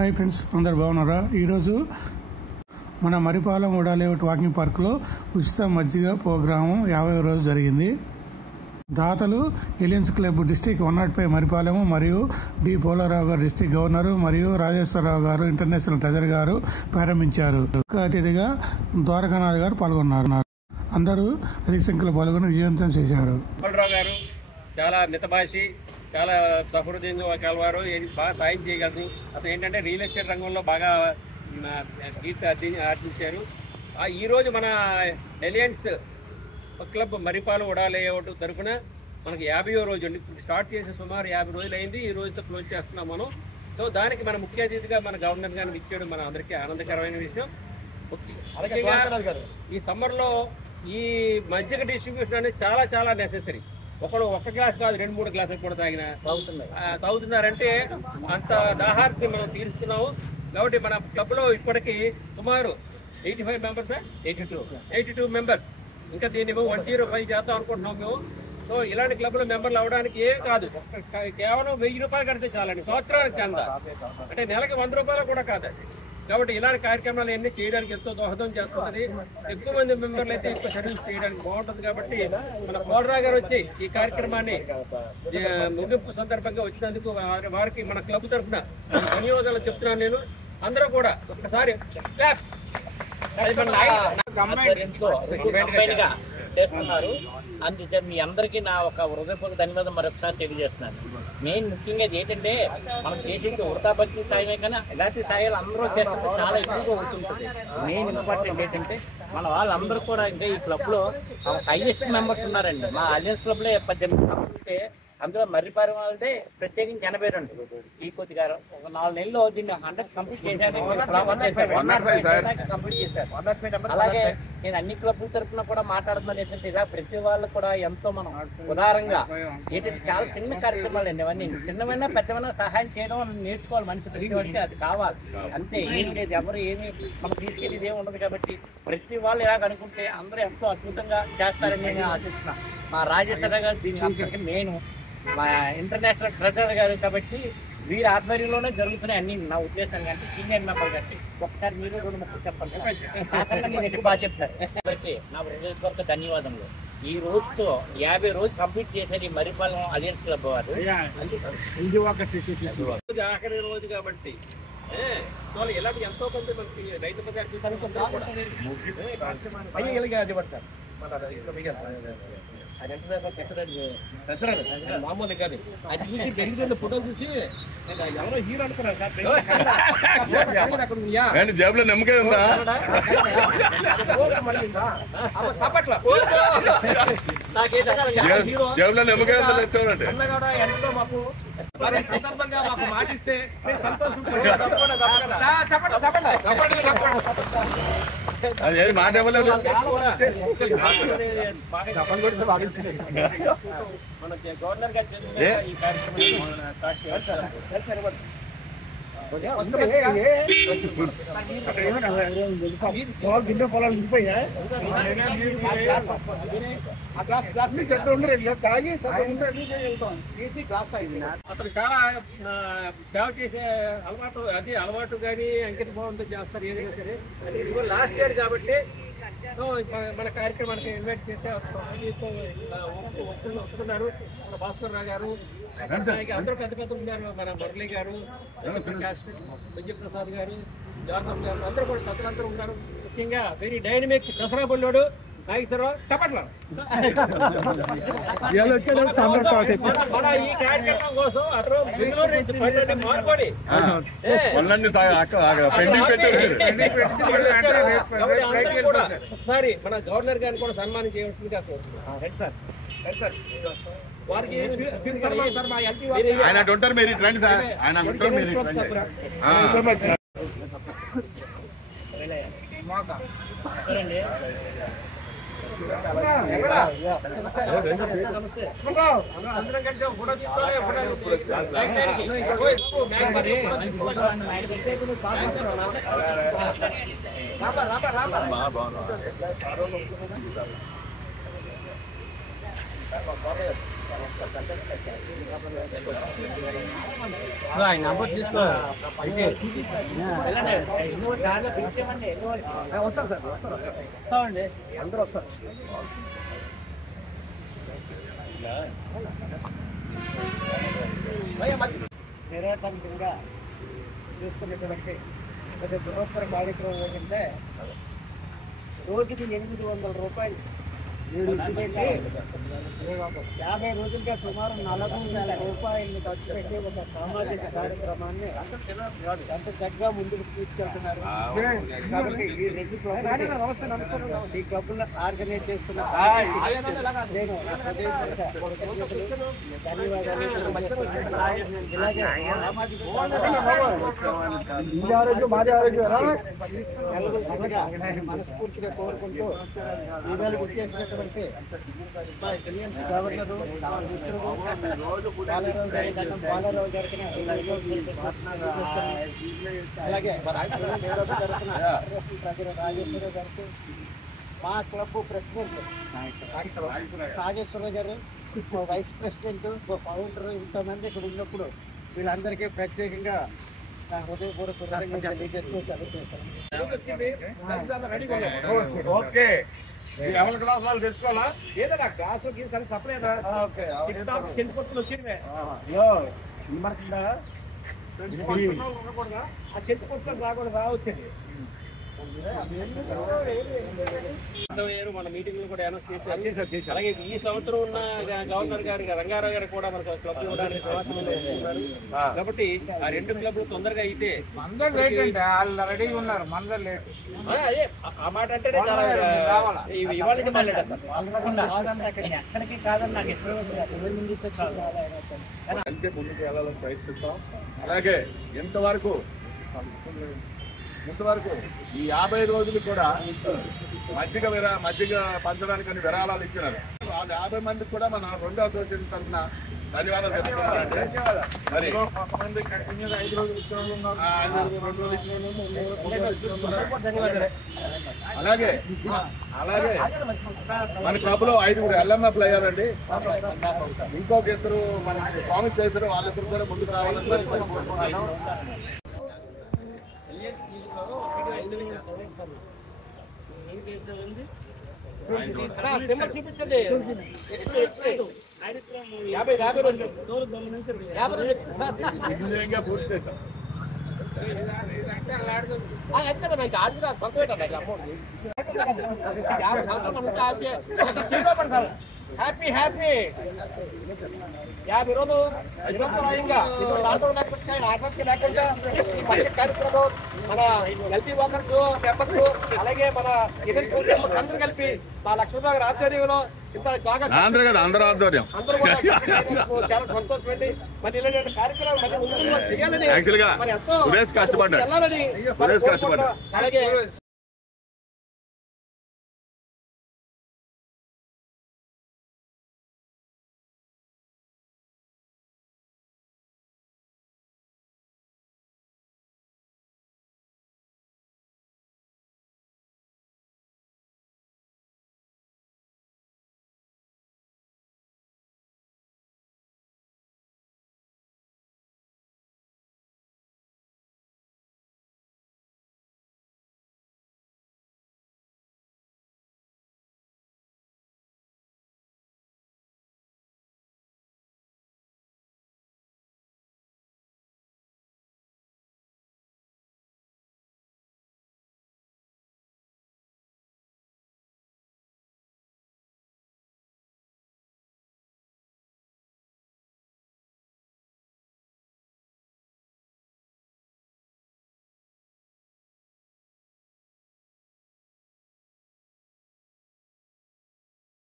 Hi friends, అందరు బాగున్నారా? ఈరోజు మన మరిపాలెం ఉడాలేఅవుట్ వాకింగ్ పార్క్లో ఉచిత మజ్జిగ ప్రోగ్రాము 50వ రోజు జరిగింది. దాతలు ఎలియన్స్ క్లబ్ డిస్టిక్ 105 మరిపాలెం మరియు డి పోలారావు గారు డిస్టిక్ గవర్నర్ మరియు రాజేశ్వరరావు గారు ఇంటర్నేషనల్ ట్రెజర్ గారు ప్రారంభించారు. ముఖ్య అతిథిగా ద్వారకానాథ్ గారు పాల్గొన్నారు. అందరూ అధిక సంఖ్యలో పాల్గొని విజయవంతం చేశారు. చాలా మితభాషి, చాలా సహృదయంగా కలవారు, బాగా సాయం చేయగలరు. అతను ఏంటంటే రియల్ ఎస్టేట్ రంగంలో బాగా కీర్తి ఆర్జించారు. ఈరోజు మన ఎలియన్స్ క్లబ్ మరిపాలెం ఉడాలేఅవుట్ తరఫున మనకి 50వ రోజు అండి. స్టార్ట్ చేసి సుమారు 50 రోజులు అయింది. ఈ రోజుతో క్లోజ్ చేస్తున్నాం మనం. సో దానికి మన ముఖ్య అతిథిగా మన గవర్నర్ గారిని ఇచ్చాడు. మన అందరికీ ఆనందకరమైన విషయం. ఈ సమ్మర్లో ఈ మజ్జిగ డిస్ట్రిబ్యూషన్ అనేది చాలా చాలా నెసెసరీ. ఒక్క గ్లాస్ కాదు, 2-3 గ్లాసులు కూడా తాగుతున్నారంటే అంత దాహార్తిని మనం తీరుస్తున్నాము. కాబట్టి మన క్లబ్లో ఇప్పటికీ సుమారు 85 మెంబర్స్, 82 మెంబర్స్. ఇంకా దీన్ని 105 చేద్దాం అనుకుంటున్నాం మేము. సో ఇలాంటి క్లబ్లో మెంబర్లు అవ్వడానికి ఏం కాదు, కేవలం 1000 రూపాయలు కడితే చాలండి. సంవత్సరానికి చందా అంటే నెలకి 100 రూపాయలు కూడా కాదు. కాబట్టి ఇలాంటి కార్యక్రమాలు అన్నీ చేయడానికి ఎంతో దోహదం చేస్తుంది. ఎక్కువ మంది మెంబర్లు అయితే ఎక్కువ సర్వీస్ చేయడానికి బాగుంటుంది. కాబట్టి మన పోలరావు గారు వచ్చి ఈ కార్యక్రమాన్ని ముగింపు సందర్భంగా వచ్చినందుకు వారికి మన క్లబ్ తరఫున ధన్యవాదాలు చెప్తున్నాను. నేను అందరూ కూడా ఒకసారి చేస్తున్నారు. అందుకే మీ అందరికీ నా ఒక హృదయపూర్వక ధన్యవాదం మరొకసారి తెలియజేస్తున్నాను. మెయిన్ ముఖ్యంగా ఏంటంటే మనం చేసేది వృతాభక్తి సాయమే, కానీ ఇలాంటి సాయాలు అందరూ చేస్తుంటే చాలా ఎక్కువగా ఉంటుంటుంది. మెయిన్ ఇంపార్టెంట్ ఏంటంటే మన వాళ్ళందరూ కూడా ఇంకా ఈ క్లబ్లో హైయెస్ట్ మెంబర్స్ ఉన్నారండి. మా అలియన్స్ క్లబ్లో 18 మెంబర్స్ ఉంటే అందులో మర్రిపాలెం వాళ్ళదే ప్రత్యేకించి 82. ఈ కొద్దిగా ఒక 4 నెలల్లో దీన్ని 100 కంప్లీట్ చేశారు. కంప్లీట్ చేశారు. అలాగే నేను అన్ని క్లబ్ల తరఫున కూడా మాట్లాడుతున్నాను. ఏంటంటే ఇలా ప్రతి వాళ్ళు కూడా ఎంతో మనం ఉదారంగా ఏంటంటే చాలా చిన్న కార్యక్రమాలు అండి. అవన్నీ చిన్నమైనా పెద్దమైనా సహాయం చేయడం నేర్చుకోవాలి. మనిషి ప్రతి ఒక్కరికి అది కావాలి. అంతే, ఏమి లేదు. ఎవరు ఏమి మనం తీసుకెళ్ళేది ఏమి ఉండదు. కాబట్టి ప్రతి వాళ్ళు ఇలాగ అనుకుంటే అందరూ ఎంతో అద్భుతంగా చేస్తారని నేను ఆశిస్తున్నాను. మా రాజేశ్వర గారు దీని అందరికీ నేను మా ఇంటర్నేషనల్ ట్రెజర్ గారు. కాబట్టి వీరి ఆధ్వర్యంలోనే జరుగుతున్నాయి అన్ని. నా ఉద్దేశం కంటే సీనియర్ మెంబర్ కంటే ఒకసారి మీరు 2 ముక్కలు చెప్పండి. నేను ఎక్కువ బాగా చెప్తాను. కాబట్టి నా హృదయపూర్వక ధన్యవాదములు. ఈ రోజుతో 50 రోజులు కంప్లీట్ చేశారు ఈ మరిపాలెం అలియన్స్ క్లబ్ వారు. ఆఖరి రోజు కాబట్టి ఇలాంటి ఎంతో కొంత మనకి రైతు మామూలు కాదు. అది చూసి ఢిల్లీ ఫోటోలు చూసి ఎవరో హీరో అనుకున్నారు సార్. జేబులో నమ్మకం ఉందా? జేబులో నమ్మకం ఎంతో మాకు సందర్భంగా మాకు మాటిస్తే సంతోషం. అదేది మాట ఇవ్వలేదు. మనకి గవర్నర్ గారు ఈ కార్యక్రమం అతను చాలా సేవ చేసే అలవాటు కానీ అంకిత భావంతో చేస్తారు. ఏదైనా సరే అంటే లాస్ట్ ఇయర్ కాబట్టి మన కార్యక్రమానికి ఇన్వైట్ చేస్తే వస్తున్నారు. మన భాస్కర్ రావు గారు, అందరూ పెద్ద ఉన్నారు. మన మురళి గారు, విజయప్రసాద్ గారు, జార్నమ్ గారు, అందరూ కూడా సత్తులందరూ ఉన్నారు. ముఖ్యంగా వెరీ డైనమిక్ దసరా బొల్లోడు నాగేశ్వరరావు. చెప్పట్లా మన ఈ కార్యక్రమం కోసం అతను బెంగళూరు నుంచి పనులన్నీ మార్పడి కూడా ఒకసారి మన గవర్నర్ గారిని కూడా సన్మానం చేయవలసిందిగా కోరుతున్నాం. వారికి ఆయన ఉంటారు, మీరు రండి సార్. ఆయన ఉంటారు, మీరు అందరం కలిసి ఫోటో తీసుకోవాలి. ఆయన నంబర్ తీసుకో వస్తామండి అందరూ వస్తారు. నిరాటంకంగా చూస్తున్నటువంటి ఒక బృహత్తర కార్యక్రమం ఏంటంటే రోజుకి 800 రూపాయలు ఖర్చు పెట్టి 50 రోజులుగా సుమారు 40,000 రూపాయలని ఖర్చు పెట్టి ఒక సామాజిక కార్యక్రమాన్ని ఎంత చక్కగా ముందుకు తీసుకెళ్తున్నారు. కాబట్టి ఈ 2 క్లబ్లు ఈ క్లబ్లను ఆర్గనైజ్ చేస్తున్న నేను ధన్యవాదాలు. ఇలాగే నెలకొల్సిందిగా మనస్ఫూర్తిగా కోరుకుంటూ ఈవేళకు వచ్చేసినటువంటి గవర్నరు బాలారావు గారికి అలాగే రాజేశ్వరరావు గారికి మా క్లబ్ ప్రెసిడెంట్ నాగేశ్వరరావు గారు వైస్ ప్రెసిడెంట్ ఫౌండర్ ఇంతమంది ఇక్కడ ఉన్నప్పుడు వీళ్ళందరికీ ప్రత్యేకంగా నా హృదయపూర్వక తెలియజేస్తూ సెలవు చేస్తాను. ఎవరి క్లాస్ వాళ్ళు తెచ్చుకోవాలా ఏదైనా క్లాస్ గీసారి సపరేనా చెంటుపట్టులు వచ్చిందే ఆ చెంటుపట్టులు రాకూడదా వచ్చేది మన మీటింగ్ కూడా అనౌన్స్ చేసి అలాగే ఈ సంవత్సరం ఉన్న గవర్నర్ గారు రంగారావు గారు కూడా మనకు క్లబ్ ఇవ్వడానికి కాబట్టి ఆ 2 క్లబ్లు తొందరగా అయితే వాళ్ళు రెడీగా ఉన్నారు. మందరు లేట్ అదే ఆ మాట అంటే ఇవాళ ఎక్కడికి కాదని నాకు ఎప్పుడు అంటే ముందుకు వెళ్ళాలని ప్రయత్నిస్తాం. అలాగే ఇంతవరకు ఈ 50 రోజులు కూడా మజ్జిగ పంచడానికి విరాళాలు ఇచ్చినారు. వాళ్ళు 50 మందికి కూడా మన 2 అసోసియేషన్ తరఫున ధన్యవాదాలు తెలుపుతున్నారండి. మరి 5 రోజులు ఇచ్చిన అలాగే మన క్లబ్లో 5 LMF అయ్యారండి. ఇంకొక 2 మనకి ప్రామిస్ చేశారు. వాళ్ళిద్దరు కూడా ముందుకు రావాలని చూపించండి 50 రోజులు పూర్తి చేశాం. హ్యాపీ 50 రోజులు నిరంతరాయంగా ఆటంకి లేకుండా కార్యక్రమం మన ఎల్పీ వాకర్స్ మెంబర్స్ అలాగే మన అందరూ కలిపి మా లక్ష్మీబాబు గారి ఆధ్వర్యంలో ఇంత బాగా అందరూ కూడా చాలా సంతోషం అండి. మరి ఇలాంటి కార్యక్రమం చేయాలని మరి ఎంతో వెళ్ళాలని అలాగే